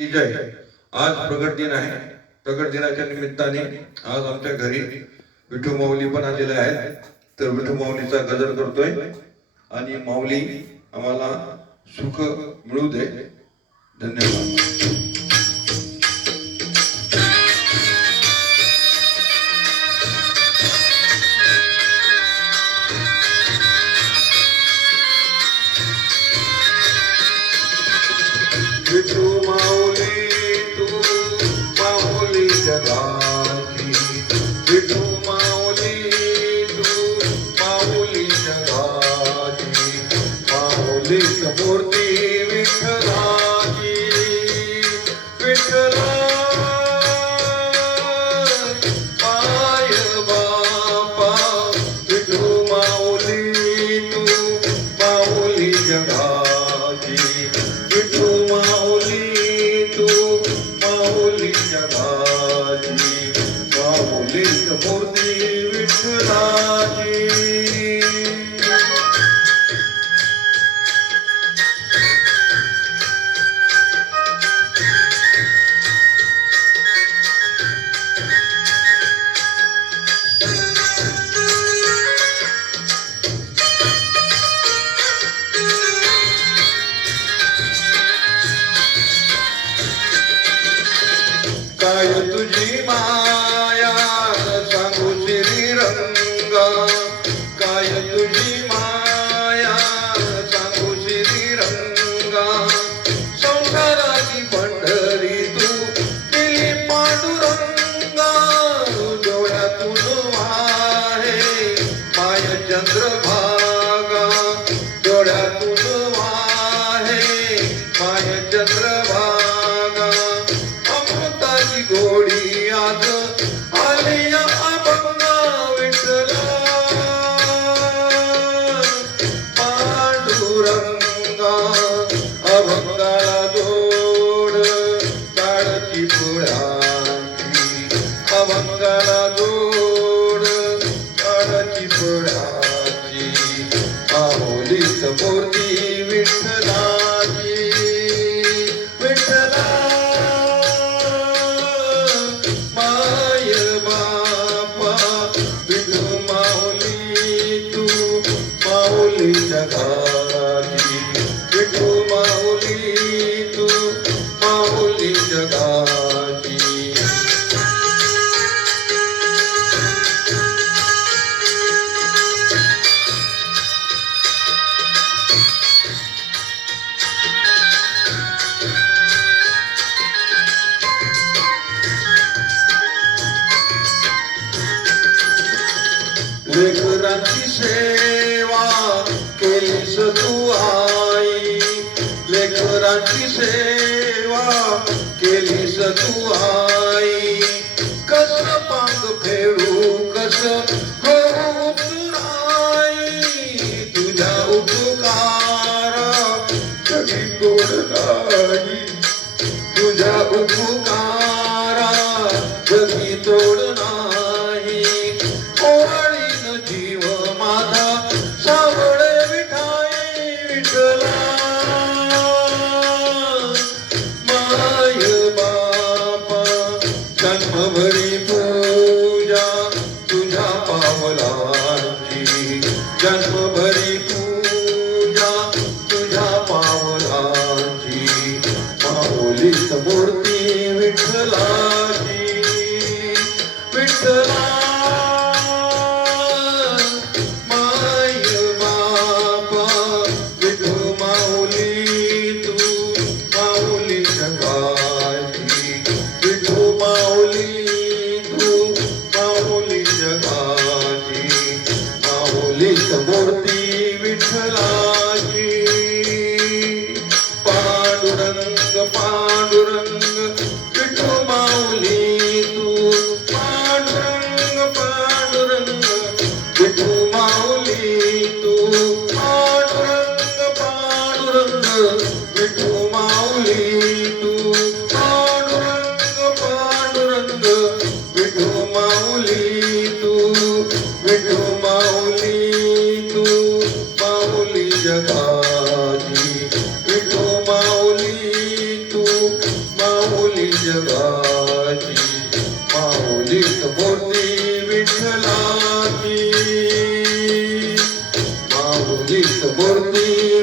जय. आज प्रगट दिन आहे. प्रगट दिनाच्या निमित्ताने आज आमच्या घरी विठू माऊली पण आलेले आहेत. तर विठू माऊलीचा गजर करतोय आणि माऊली आम्हाला सुख मिळू दे. धन्यवाद. विठू माऊली तू माऊली जगाची. विठू माऊली तू माऊली जगाची. माऊली मूर्ती विठ्ठलाची. विठ्ठला पाय बापा. विठू माऊली तू माऊली जगाची. विठू माऊली तू माऊली जगाची. माऊली मूर्ती विठ्ठलाची. काय तुझी माया सांगू श्रीरंगा. काय तुझी माया सांगू श्रीरंगा. संसाराची पंढरी तू केली पांडुरंगा. डोळ्यातून वाहे माय चंद्रभागा. डोळ्यातून वाहे माय चंद्रभागा. गोडी आज आलिया अभंगा. विठ्ठला पांडुरंगा. अभंगाला जोड काळची पुढाची. अभंगाला जोड काळची पुढाची. माऊलीच मूर्ती विठ्ठलाची. विठ्ठला माऊली जगाची. विठू माऊली तू माऊली जगाची. लेकरांची सेवा केलीस तू आई. लेकरांची सेवा केलीस तू आई. कस पांग फेडू कस होऊ तुराई. तुझ्या उपकारा कधी गोड नाही. तुझ्या उपकारा कधी तोड नाही. ओवाळीन जीव माझा सावळे विठाई. विठ्ठला माय बापा. जन्मभरी पूजा तुझ्या पावलांची. जन्मभरी पूजा तुझ्या पावलांची. माऊलीच मूर्ती विठ्ठलाची. विठ्ठला मूर्ती विठ्ठलाची. पांडुरंग पांडुरंग विठू माऊली तू. पांडुरंग पांडुरंग विठू माऊली तू. पांडुरंग पांडुरंग विठू माऊली तू. माऊली जगाची, माऊलीच मूर्ती विठ्ठलाची, माऊलीच मूर्ती